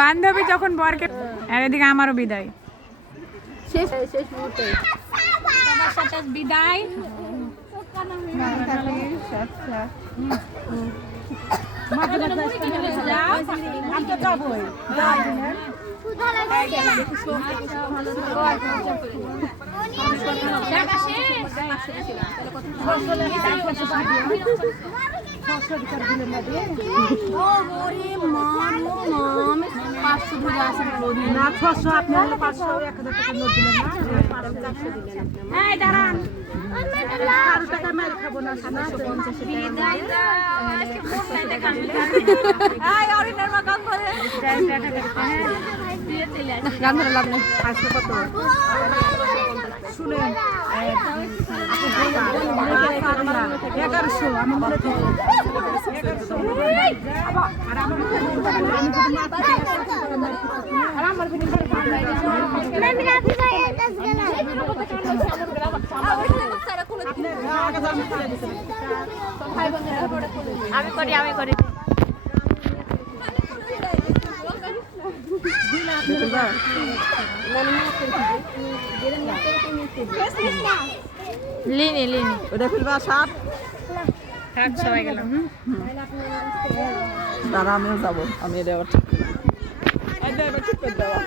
বান্ধবী যখন বরকে আর এদিকে আমারও বিদায় শেষ মুহূর্তে বিদায় শুনেন 1100 আমার মনে থাকে আমি করি লিনি ওটা ফেলবা সাপ থাক সবাই গেলাম দাঁড়া আমিও যাবো আমি এটা ঠিক করে দেওয়া